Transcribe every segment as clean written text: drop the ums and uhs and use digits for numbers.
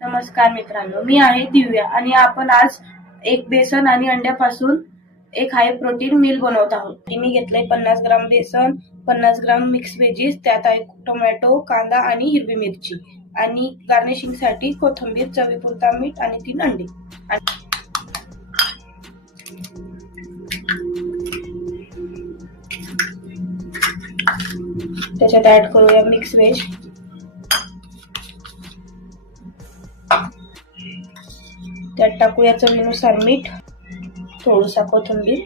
नमस्कार मित्रांनो, मी आहे दिव्या आणि आपण आज एक बेसन आणि अंड्यापासून एक हाय प्रोटीन मील बनवत आहोत. मी घेतलंय 50 ग्राम बेसन, 50 ग्राम मिक्स व्हेजीस, त्यात आहे टोमॅटो, कांदा आणि हिरवी मिरची आणि गार्निशिंग साठी कोथिंबीर, चवीपुरता मीठ आणि 3 अंडे. त्याच्यात ऍड करूया मिक्स व्हेज, त्यात टाकूया चवीनुसार मीठ, थोडंसा कोथिंबीर.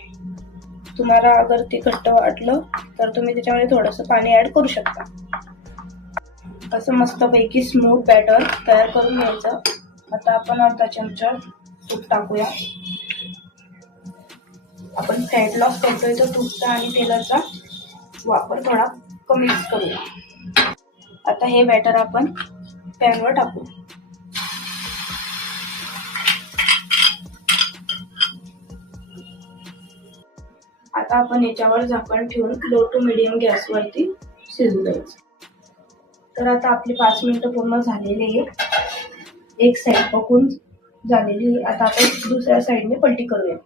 तुम्हाला अगर ते घट्ट वाटलं तर तुम्ही त्याच्यामध्ये थोडंसं पाणी ऍड करू शकता. असं मस्तपैकी स्मूथ बॅटर तयार करून घ्यायचं. आता आपण अर्धा चमचा तूप टाकूया. आपण फॅट लॉस करतोय तर तूपचा आणि तेलाचा वापर थोडा कमीच करूया. आता हे बॅटर आपण पॅनवर टाकू. आता आपण याच्यावर झाकण ठेवून लो टू मीडियम गॅसवरती शिजू द्यायचं. तर आता आपली 5 मिनिटं पूर्ण झालेली आहे. एक साइड पकून झालेली आहे. आता आपण दुसऱ्या साइडने पलटी करूया.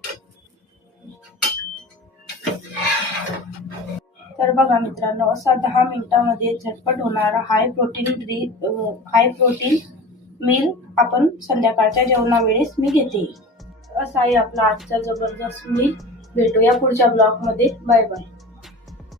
तर बघा मित्रांनो, असा 10 मिनिटांमध्ये झटपट होणारा हाय प्रोटीन मील आपण संध्याकाळच्या जेवणावेळेस मी घेते. असा आहे आपला आजचा जबरदस्त मील. भेटूया पुढच्या ब्लॉग मध्ये. Bye bye.